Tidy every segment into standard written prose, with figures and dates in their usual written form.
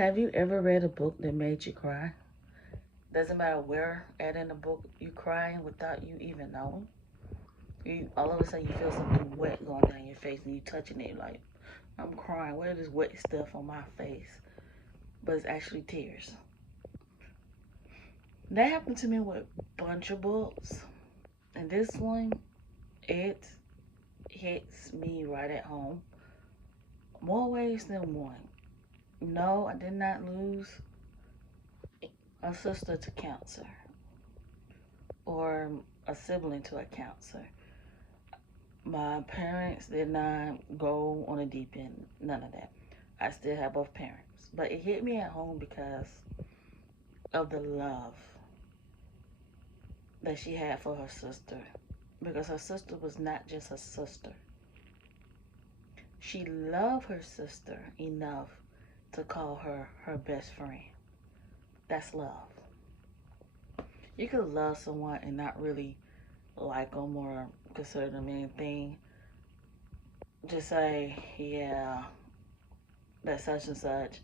Have you ever read a book that made you cry? Doesn't matter where at in the book you crying without you even knowing. You all of a sudden you feel something wet going down your face and you touching it like I'm crying. What is this wet stuff on my face? But it's actually tears. That happened to me with a bunch of books. And this one, it hits me right at home. More ways than one. No, I did not lose a sister to cancer or a sibling to a cancer. My parents did not go on a deep end, none of that. I still have both parents. But it hit me at home because of the love that she had for her sister. Because her sister was not just a sister. She loved her sister enough to call her her best friend. That's love. You could love someone and not really like them or consider them anything. Just say, yeah, that's such and such,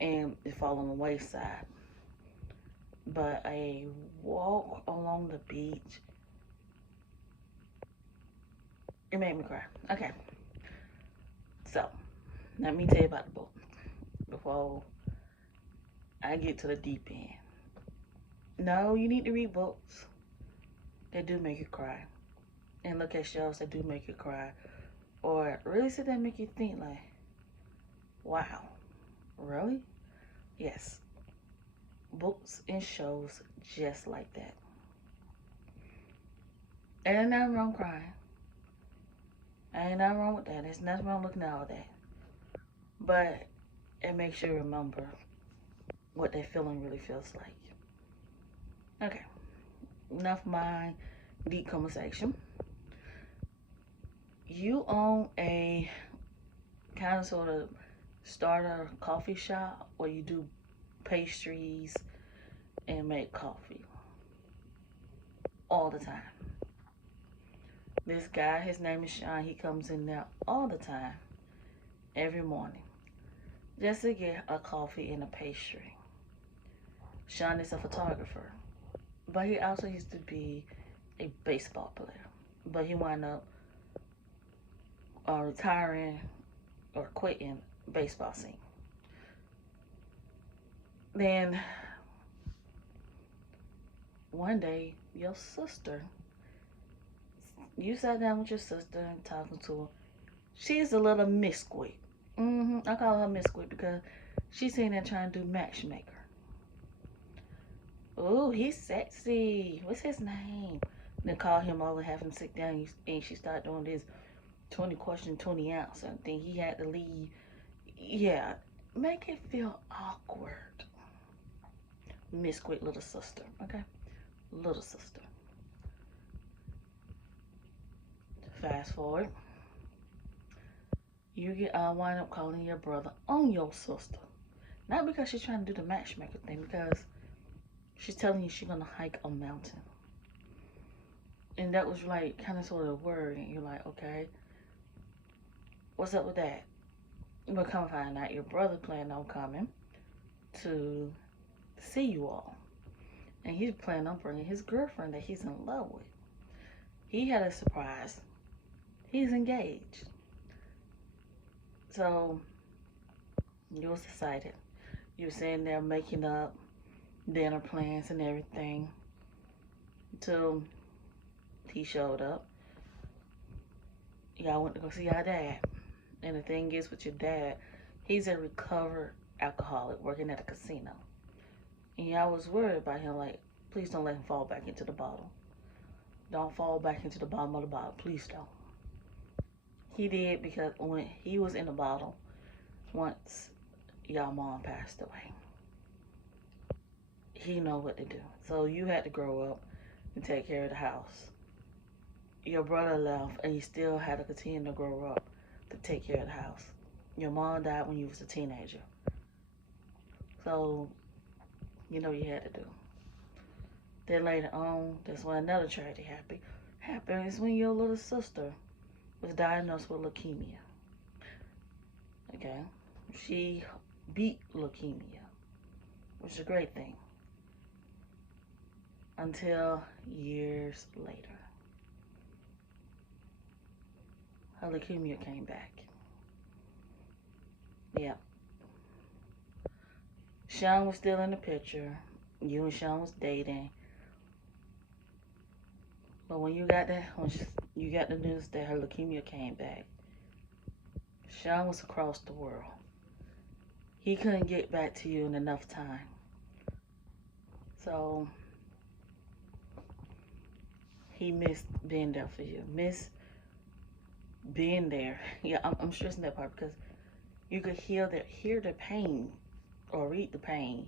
and it fall on the wayside. But a walk along the beach, it made me cry. Okay, so let me tell you about the book before I get to the deep end. No, you need to read books that do make you cry, and look at shows that do make you cry, or really sit there and make you think like, wow, really? Yes, books and shows just like that. Ain't nothing wrong crying. Ain't nothing wrong with that. There's nothing wrong looking at all that. But it makes you remember what that feeling really feels like. Okay, enough my deep conversation. You own a kind of sort of starter coffee shop where you do pastries and make coffee all the time. This guy, his name is Sean, he comes in there all the time, every morning, just to get a coffee and a pastry. Sean is a photographer, but he also used to be a baseball player. But he wound up retiring or quitting baseball scene. Then one day, your sister, you sat down with your sister and talking to her. She's a little misquit. I call her misquit because she's sitting there trying to do matchmaker. Oh, he's sexy. What's his name? Then call him over, have him sit down, and she started doing this 20 question, 20 answer. And then he had to leave. Yeah, make it feel awkward. Misquit little sister, okay? Little sister. Fast forward. You get wind up calling your brother on your sister. Not because she's trying to do the matchmaker thing, because she's telling you she's gonna hike a mountain. And that was like kind of sort of word, and you're like, okay, what's up with that? But come find out your brother planned on coming to see you all. And he's planning on bringing his girlfriend that he's in love with. He had a surprise. He's engaged. So you was excited. You were sitting there making up dinner plans and everything until he showed up. Y'all went to go see our dad. And the thing is with your dad, he's a recovered alcoholic working at a casino. And y'all was worried about him, like, please don't let him fall back into the bottle. Don't fall back into the bottom of the bottle. Please don't. He did because when he was in the bottle, once y'all mom passed away, he know what to do. So you had to grow up and take care of the house. Your brother left and you still had to continue to grow up to take care of the house. Your mom died when you was a teenager. So you know you had to do. Then later on, that's when another tragedy happened is when your little sister was diagnosed with leukemia. Okay? She beat leukemia, which is a great thing, until years later. Her leukemia came back. Yeah. Sean was still in the picture. You and Sean was dating. But when you got you got the news that her leukemia came back, Sean was across the world. He couldn't get back to you in enough time. So he missed being there for you. Missed being there. Yeah, I'm stressing that part because you could hear the pain or read the pain.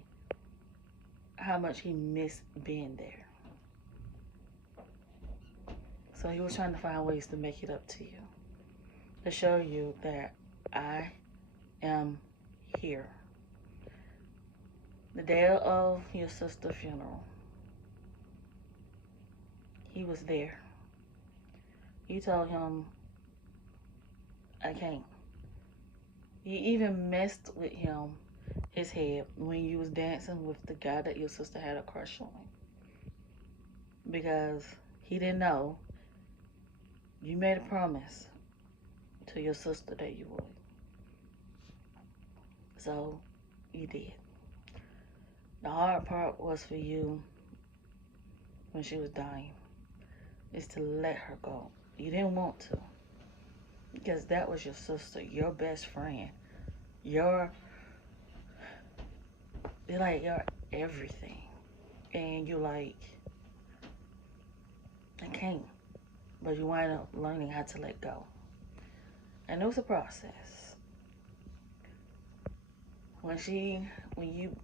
How much he missed being there. So he was trying to find ways to make it up to you, to show you that I am here. The day of your sister's funeral, he was there. You told him, I can't. You even messed with his head, when you was dancing with the guy that your sister had a crush on. Because he didn't know you made a promise to your sister that you would. So you did. The hard part was for you when she was dying, is to let her go. You didn't want to, because that was your sister, your best friend, you're like your everything. And you're like, I can't. But you wind up learning how to let go. And it was a process. When you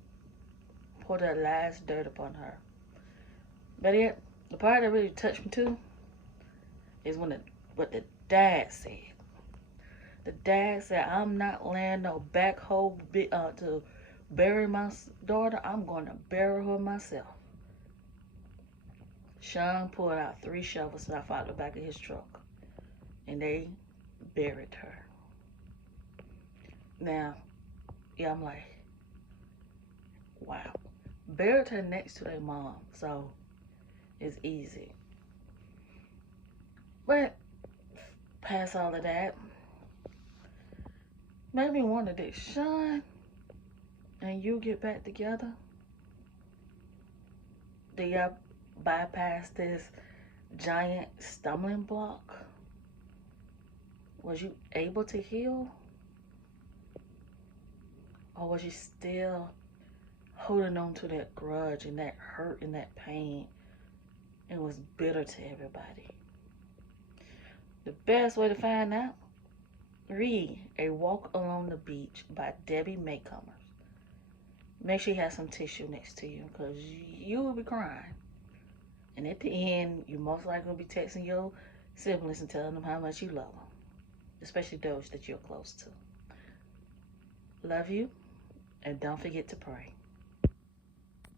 poured that last dirt upon her. But the part that really touched me too is what the dad said. The dad said, I'm not laying no backhoe to bury my daughter. I'm going to bury her myself. Sean pulled out 3 shovels off out the back of his truck, and they buried her. Now, yeah, I'm like, wow. Buried her next to their mom, so it's easy. But past all of that, made me wonder, did Sean and you get back together? Did y'all bypass this giant stumbling block? Was you able to heal? Or was you still holding on to that grudge and that hurt and that pain, and was bitter to everybody? The best way to find out, read A Walk Along the Beach by Debbie Macomber. Make sure you have some tissue next to you, because you will be crying. And at the end, you most likely will be texting your siblings and telling them how much you love them, especially those that you're close to. Love you, and don't forget to pray.